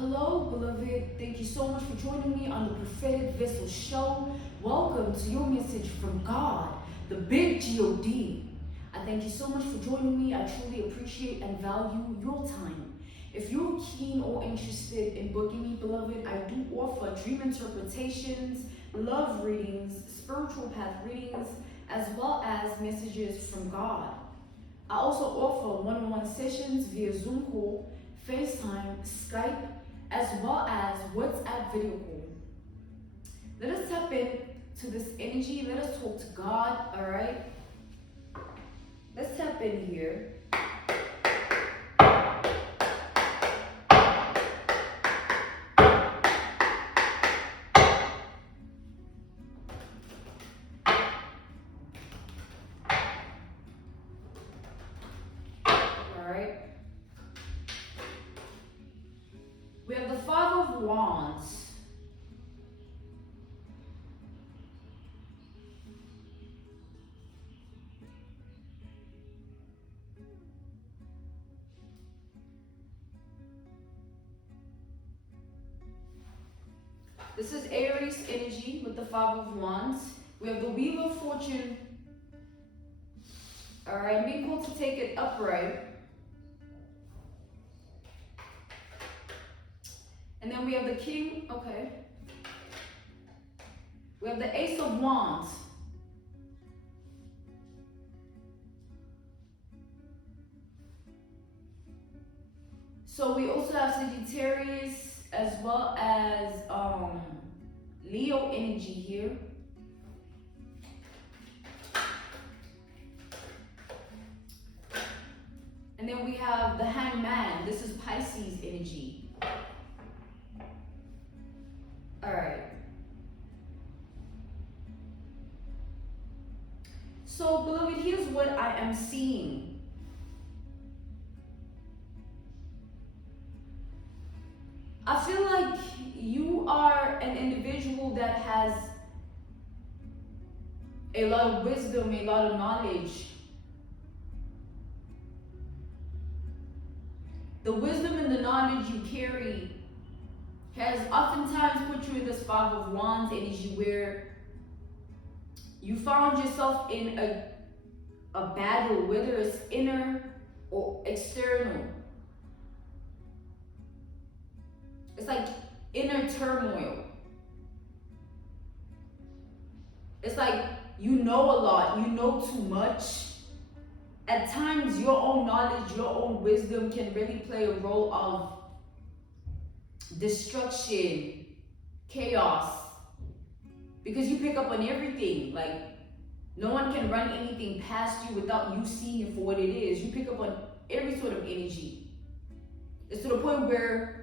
Hello, beloved. Thank you so much for joining me on the Prophetic Vessel Show. Welcome to your message from God, the big God. I thank you so much for joining me. I truly appreciate and value your time. If you're keen or interested in booking me, beloved, I do offer dream interpretations, love readings, spiritual path readings, as well as messages from God. I also offer one-on-one sessions via Zoom call, FaceTime, Skype, as well as WhatsApp video call. Let us tap into this energy. Let us talk to God, all right? Let's tap in here. All right. We have the Five of Wands. This is Aries energy with the Five of Wands. We have the Wheel of Fortune. All right, I'm being called to take it upright. And then we have the King, okay. We have the Ace of Wands. So we also have Sagittarius as well as Leo energy here. And then we have the Hangman. This is Pisces energy. All right. So, beloved, here's what I am seeing. I feel like you are an individual that has a lot of wisdom, a lot of knowledge. The wisdom and the knowledge you carry has oftentimes put you in this Five of Wands energy where you found yourself in a battle, whether it's inner or external. It's like inner turmoil. It's like you know a lot, you know too much. At times, your own knowledge, your own wisdom can really play a role of destruction, chaos, because you pick up on everything. Like, no one can run anything past you without you seeing it for what it is. You pick up on every sort of energy. It's to the point where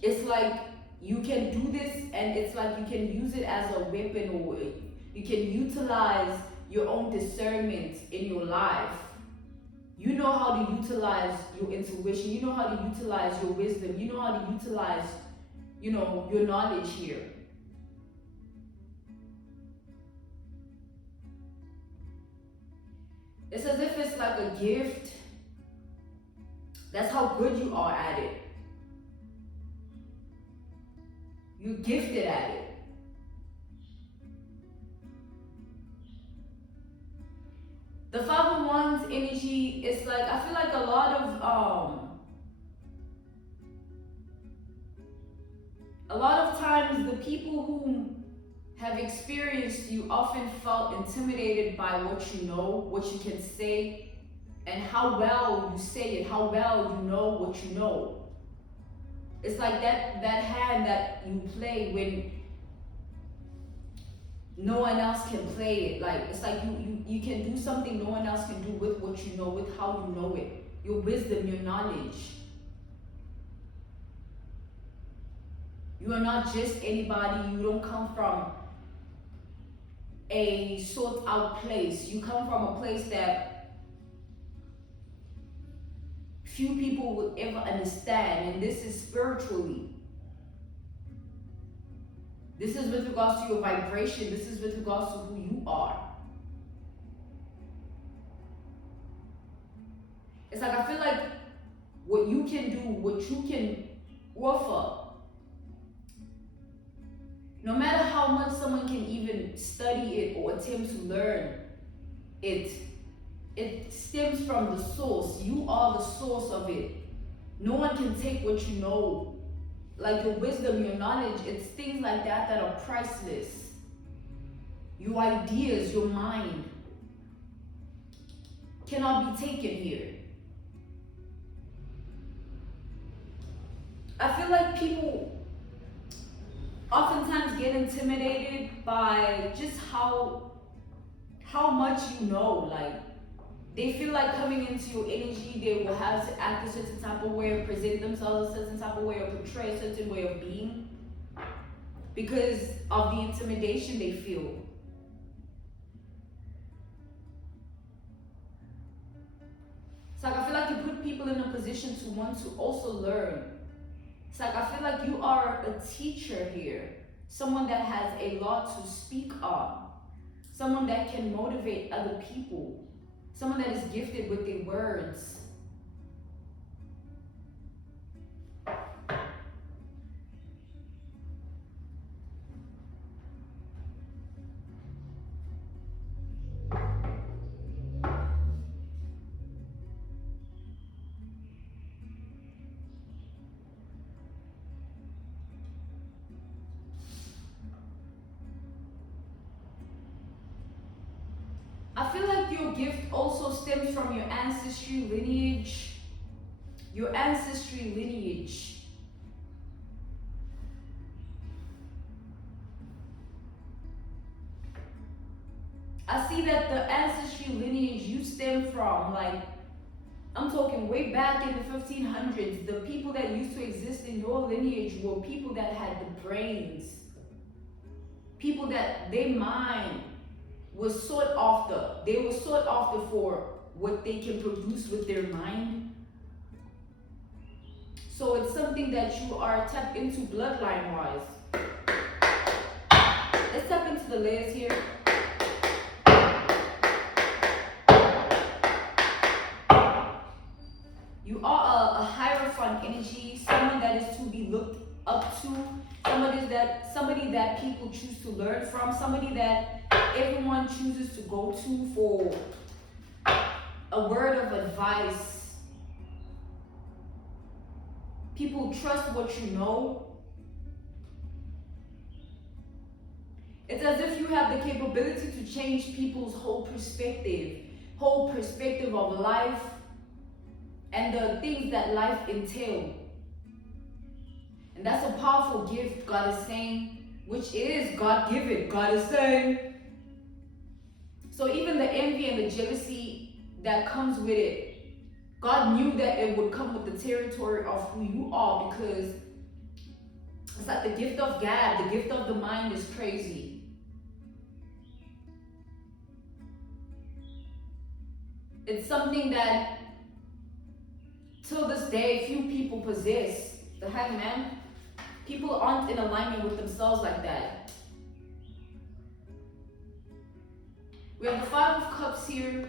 it's like you can do this and it's like you can use it as a weapon, or you can utilize your own discernment in your life. You know how to utilize your intuition. You know how to utilize your wisdom. You know how to utilize, your knowledge here. It's as if it's like a gift. That's how good you are at it. You're gifted at it. The Five of Wands energy is like, I feel like a lot of times the people who have experienced you often felt intimidated by what you know, what you can say, and how well you say it, how well you know what you know. It's like that hand that you play when no one else can play it. Like, it's like you can do something no one else can do with what you know, with how you know it. Your wisdom, your knowledge. You are not just anybody. You don't come from a sought out place. You come from a place that few people would ever understand, and this is spiritually. This is with regards to your vibration. This is with regards to who you are. It's like I feel like what you can do, what you can offer. No matter how much someone can even study it or attempt to learn it, it stems from the source. You are the source of it. No one can take what you know, like your wisdom, your knowledge. It's things like that that are priceless. Your ideas, your mind cannot be taken here. I feel like people oftentimes get intimidated by just how much you know. Like, they feel like coming into your energy, they will have to act a certain type of way, or present themselves a certain type of way, or portray a certain way of being because of the intimidation they feel. It's like I feel like you put people in a position to want to also learn. It's like I feel like you are a teacher here, someone that has a lot to speak on, someone that can motivate other people, someone that is gifted with their words. I feel like your gift also stems from your ancestry lineage. Your ancestry lineage. I see that the ancestry lineage you stem from, like, I'm talking way back in the 1500s, the people that used to exist in your lineage were people that had the brains. People that their mind was sought after. They were sought after for what they can produce with their mind. So it's something that you are tapped into bloodline wise. Let's tap into the layers here. You are a hierophant energy, someone that is to be looked up to, somebody that people choose to learn from, somebody that everyone chooses to go to for a word of advice. People trust what you know. It's as if you have the capability to change people's whole perspective of life and the things that life entails. And that's a powerful gift, God is saying, which is God-given. God is saying. So even the envy and the jealousy that comes with it, God knew that it would come with the territory of who you are, because it's like the gift of gab, the gift of the mind is crazy. It's something that till this day few people possess. The hangman. People aren't in alignment with themselves like that. We have the Five of Cups here.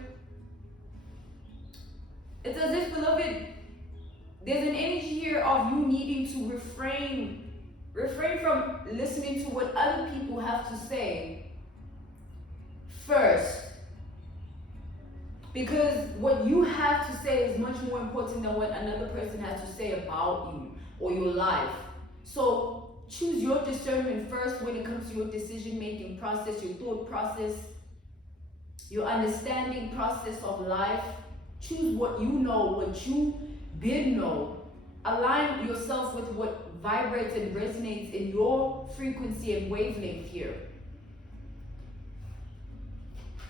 It's as if, beloved, there's an energy here of you needing to refrain from listening to what other people have to say first. Because what you have to say is much more important than what another person has to say about you or your life. So choose your discernment first when it comes to your decision-making process, your thought process, your understanding process of life. Choose what you know, what you bid know. Align yourself with what vibrates and resonates in your frequency and wavelength here.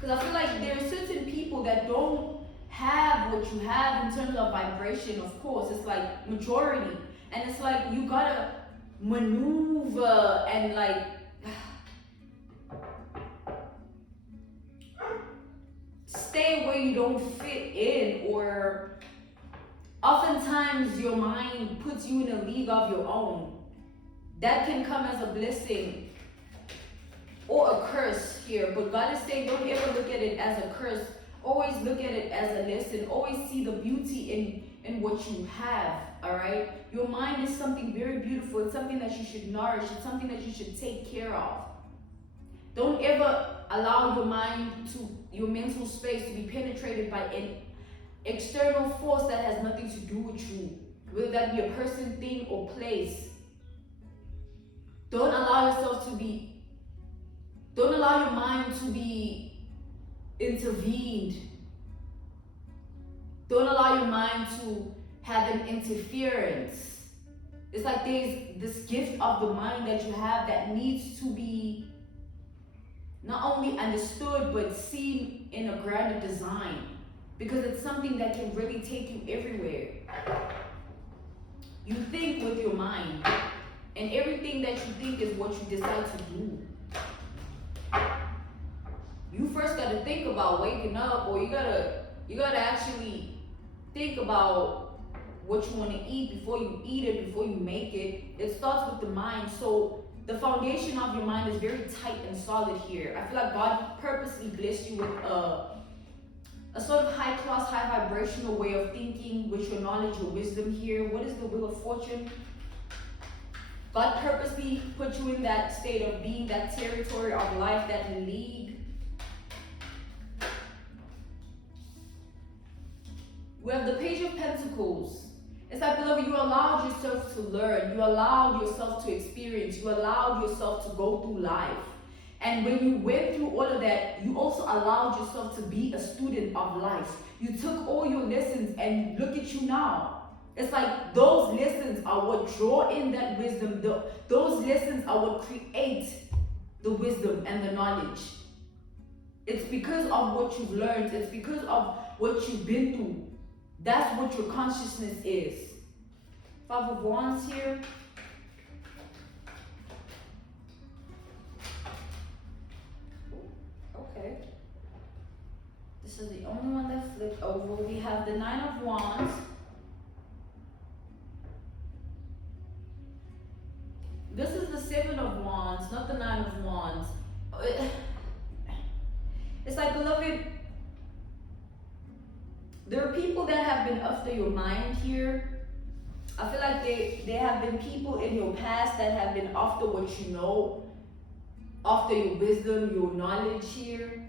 Because I feel like there are certain people that don't have what you have in terms of vibration, of course. It's like majority. And it's like you gotta maneuver and like stay where you don't fit in, or oftentimes your mind puts you in a league of your own. That can come as a blessing or a curse here, but God is saying don't ever look at it as a curse. Always look at it as a lesson. Always see the beauty in what you have, all right? Your mind is something very beautiful. It's something that you should nourish. It's something that you should take care of. Don't ever allow your mind your mental space to be penetrated by an external force that has nothing to do with you, whether that be a person, thing, or place. Don't allow your mind to be intervened. Don't allow your mind to have an interference. It's like there's this gift of the mind that you have that needs to be not only understood but seen in a grander design, because it's something that can really take you everywhere. You think with your mind, and everything that you think is what you decide to do. You first got to think about waking up, or you gotta actually think about what you want to eat before you eat it, before you make it. It starts with the mind. So the foundation of your mind is very tight and solid here. I feel like God purposely blessed you with a sort of high class, high vibrational way of thinking with your knowledge, your wisdom here. What is the Wheel of Fortune? God purposely put you in that state of being, that territory of life, that league. We have the Page of Pentacles. It's like, beloved, you allowed yourself to learn. You allowed yourself to experience. You allowed yourself to go through life. And when you went through all of that, you also allowed yourself to be a student of life. You took all your lessons and look at you now. It's like those lessons are what draw in that wisdom. Those lessons are what create the wisdom and the knowledge. It's because of what you've learned. It's because of what you've been through. That's what your consciousness is. Five of Wands here. Okay. This is the only one that flipped over. We have the Nine of Wands. This is the Seven of Wands, not the Nine of Wands. It's like, beloved, there are people that have been after your mind here. I feel like there have been people in your past that have been after what you know, after your wisdom, your knowledge here.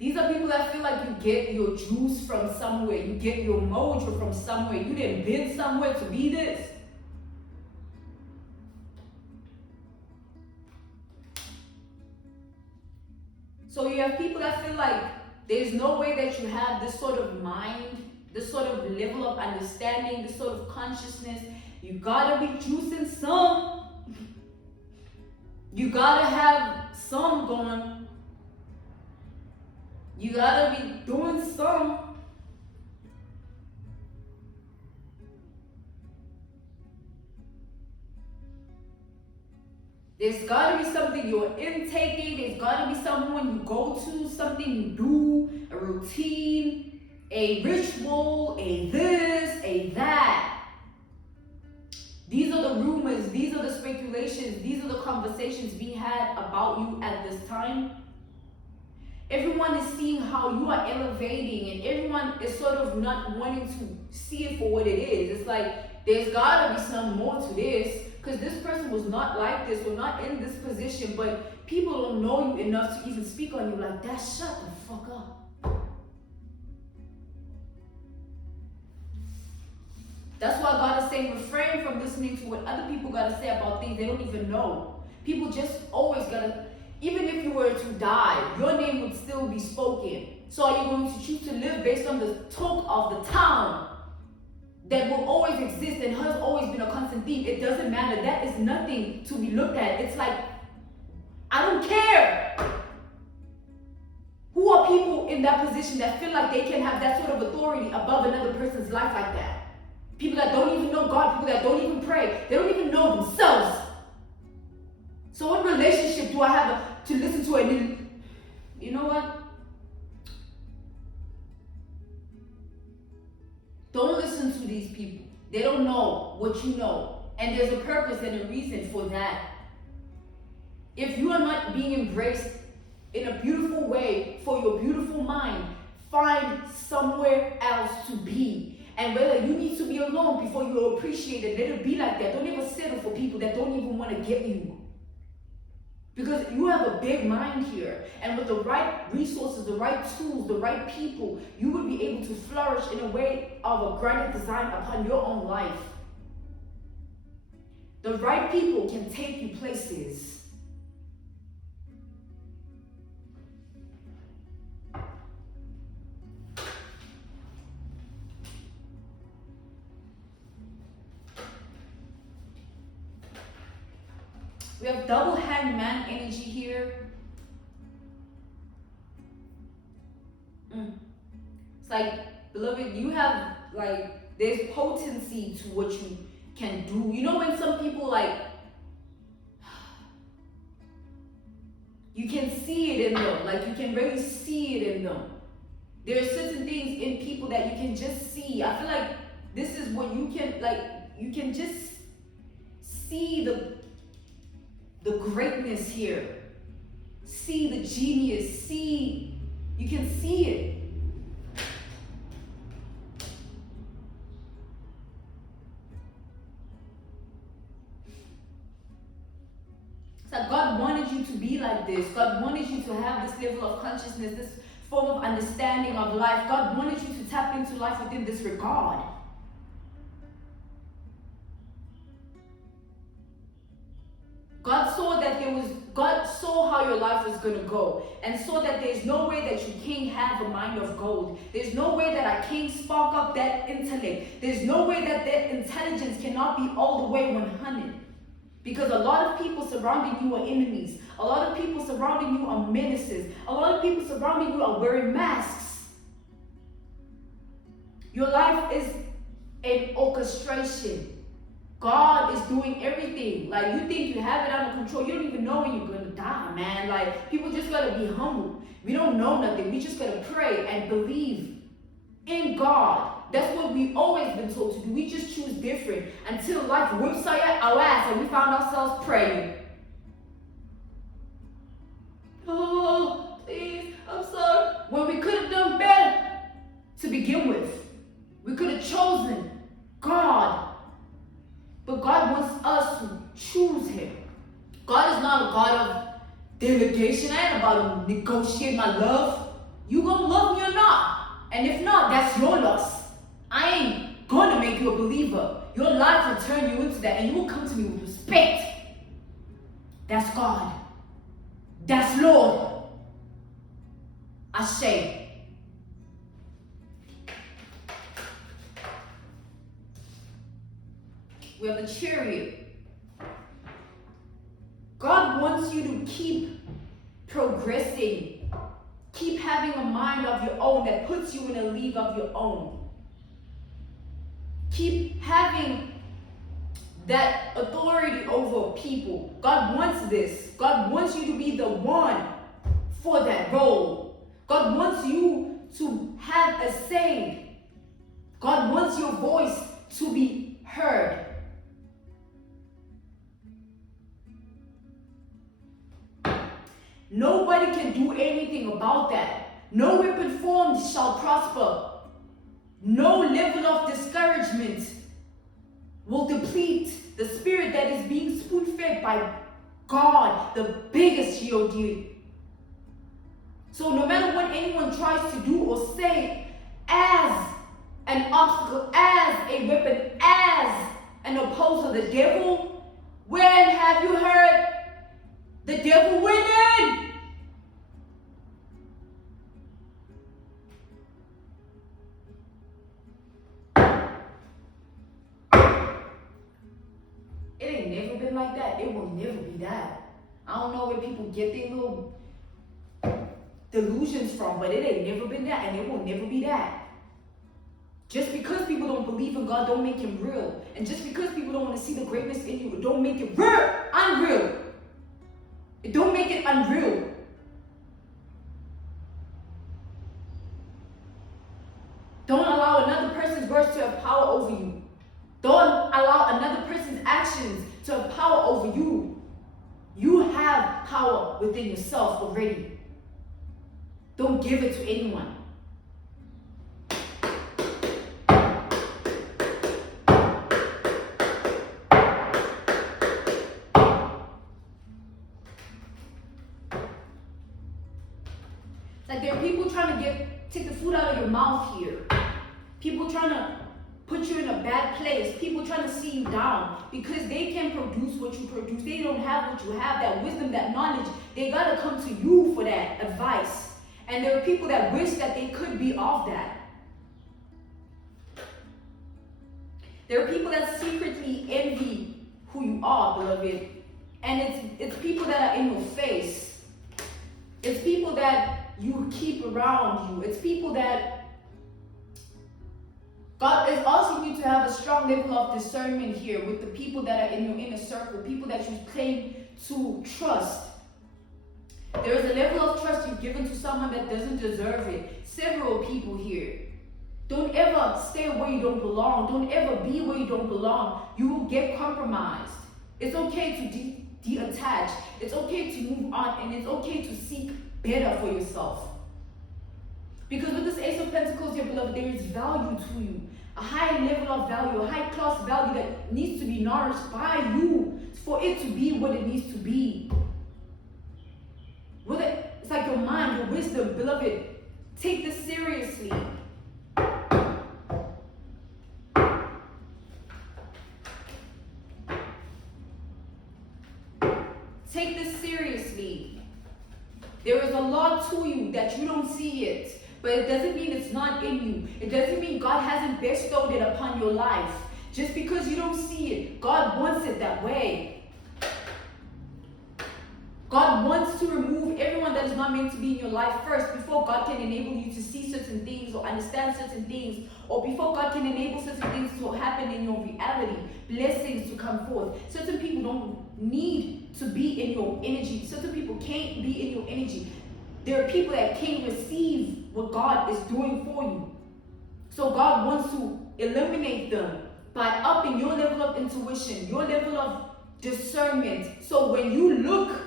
These are people that feel like you get your juice from somewhere. You get your mojo from somewhere. You didn't been somewhere to be this. So you have people that feel like there's no way that you have this sort of mind, this sort of level of understanding, this sort of consciousness. You gotta be juicing some. You gotta have some going. You gotta be doing some. There's gotta be something you're intaking. There's gotta be someone you go to, something you do, a routine, a ritual, a this, a that. These are the rumors, these are the speculations, these are the conversations being had about you at this time. Everyone is seeing how you are elevating, and everyone is sort of not wanting to see it for what it is. It's like, there's gotta be some more to this, because this person was not like this, or not in this position, but people don't know you enough to even speak on you like that. Shut the fuck up. That's why God is saying, refrain from listening to what other people gotta say about things they don't even know. People just always gotta, even if you were to die, your name would still be spoken. So are you going to choose to live based on the talk of the town that will always exist and has always been a constant theme? It doesn't matter. That is nothing to be looked at. It's like, I don't care. Who are people in that position that feel like they can have that sort of authority above another person's life like that? People that don't even know God, people that don't even pray, they don't even know themselves. So what relationship do I have to listen to a you know what? Don't listen to these people. They don't know what you know. And there's a purpose and a reason for that. If you are not being embraced in a beautiful way for your beautiful mind, find somewhere else to be. And whether you need to be alone before you're appreciated, let it be like that. Don't ever settle for people that don't even want to get you. Because you have a big mind here. And with the right resources, the right tools, the right people, you will be able to flourish in a way of a greater design upon your own life. The right people can take you places. We have double hangman energy here. It's like, beloved, you have like, there's potency to what you can do. You know when some people like, you can see it in them. Like you can really see it in them. There are certain things in people that you can just see. I feel like this is what you can, like, you can just see the greatness here. See the genius. See, you can see it. It's like God wanted you to be like this. God wanted you to have this level of consciousness, this form of understanding of life. God wanted you to tap into life within this regard. God saw how your life was going to go and saw that there's no way that you can't have a mind of gold. There's no way that I can't spark up that intellect. There's no way that that intelligence cannot be all the way 100. Because a lot of people surrounding you are enemies. A lot of people surrounding you are menaces. A lot of people surrounding you are wearing masks. Your life is an orchestration. God is doing everything. Like, you think you have it under control. You don't even know when you're going to die, man. Like, people just got to be humble. We don't know nothing. We just got to pray and believe in God. That's what we've always been told to do. We just choose different until life whips our ass and we found ourselves praying. Oh, please, I'm sorry. When we could have done better to begin with. We could have chosen God. But God wants us to choose Him. God is not a God of delegation. I ain't about to negotiate my love. You gonna love me or not? And if not, that's your loss. I ain't gonna make you a believer. Your life will turn you into that and you will come to me with respect. That's God. That's Lord. I say. We have the Chariot. God wants you to keep progressing. Keep having a mind of your own that puts you in a league of your own. Keep having that authority over people. God wants this. God wants you to be the one for that role. God wants you to have a say. God wants your voice to be heard. Nobody can do anything about that. No weapon formed shall prosper. No level of discouragement will deplete the spirit that is being spoon-fed by God, the biggest GOD. So no matter what anyone tries to do or say as an obstacle, as a weapon, as an opposer, the devil, when have you heard the devil winning? It ain't never been like that. It will never be that. I don't know where people get their little delusions from, but it ain't never been that, and it will never be that. Just because people don't believe in God don't make Him real. And just because people don't want to see the greatness in you, it don't make it real, unreal. It don't make it unreal. Don't allow another person's words to have power over you. Don't allow another person's actions to have power over you. You have power within yourself already. Don't give it to anyone. Like there are people trying to take the food out of your mouth here. People trying to put you in a bad place. People trying to see you down because they can produce what you produce. They don't have what you have, that wisdom, that knowledge. They gotta come to you for that advice. And there are people that wish that they could be of that. There are people that secretly envy who you are, beloved. And it's people that are in your face. It's people that you keep around you. It's people that God is asking you to have a strong level of discernment here with the people that are in your inner circle, people that you claim to trust. There is a level of trust you've given to someone that doesn't deserve it. Several people here. Don't ever stay where you don't belong. Don't ever be where you don't belong. You will get compromised. It's okay to detach. It's okay to move on, and it's okay to seek better for yourself. Because with this Ace of Pentacles here, beloved, there is value to you. A high level of value, a high class value that needs to be nourished by you for it to be what it needs to be. It's like your mind, your wisdom, beloved. Take this seriously. Take this seriously. There is a lot to you that you don't see it, but it doesn't mean it's not in you. It doesn't mean God hasn't bestowed it upon your life. Just because you don't see it, God wants it that way. God wants to remove everyone that is not meant to be in your life first before God can enable you to see certain things or understand certain things, or before God can enable certain things to happen in your reality, blessings to come forth. Certain people don't need to be in your energy. Certain people can't be in your energy. There are people that can't receive what God is doing for you. So God wants to eliminate them by upping your level of intuition, your level of discernment. So when you look,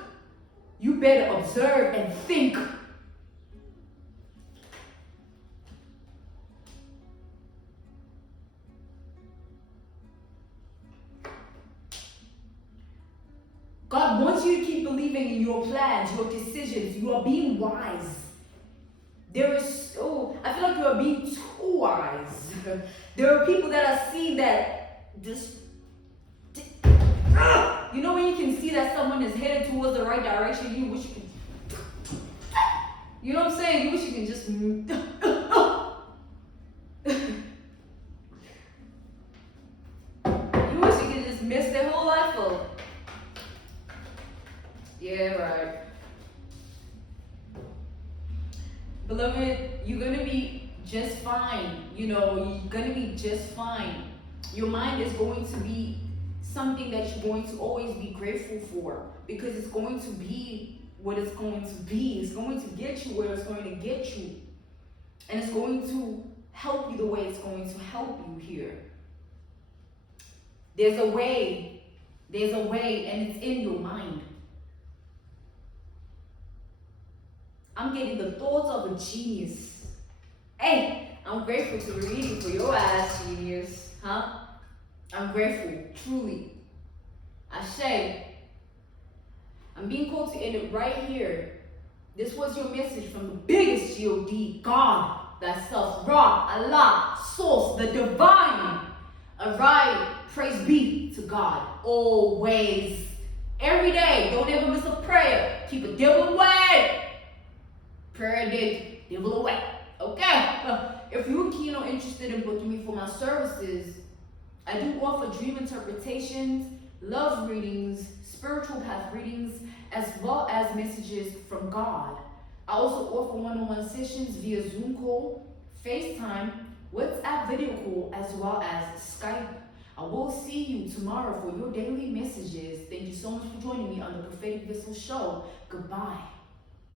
you better observe and think. God wants you to keep believing in your plans, your decisions. You are being wise. I feel like you are being too wise. There are people that are seeing that you know when you can see that someone is headed towards the right direction, you wish you could, you know what I'm saying? You wish you can just, you wish you could just mess their whole life up. Yeah, right. Beloved, you're gonna be just fine. You're gonna be just fine. Your mind is going to be something that you're going to always be grateful for, because it's going to be what it's going to be. It's going to get you where it's going to get you. And it's going to help you the way it's going to help you here. There's a way, and it's in your mind. I'm getting the thoughts of a genius. Hey, I'm grateful to be reading for your ass, genius. Huh? I'm grateful, truly. I say, I'm being called to end it right here. This was your message from the biggest God, God, thyself, Ra, Allah, Source, the divine. Alright, praise be to God, always. Every day, don't ever miss a prayer. Keep the devil away. Prayer did, devil away. Okay? If you're keen or interested in booking me for my services, I do offer dream interpretations, love readings, spiritual path readings, as well as messages from God. I also offer one-on-one sessions via Zoom call, FaceTime, WhatsApp video call, as well as Skype. I will see you tomorrow for your daily messages. Thank you so much for joining me on the Prophetic Vessel Show. Goodbye.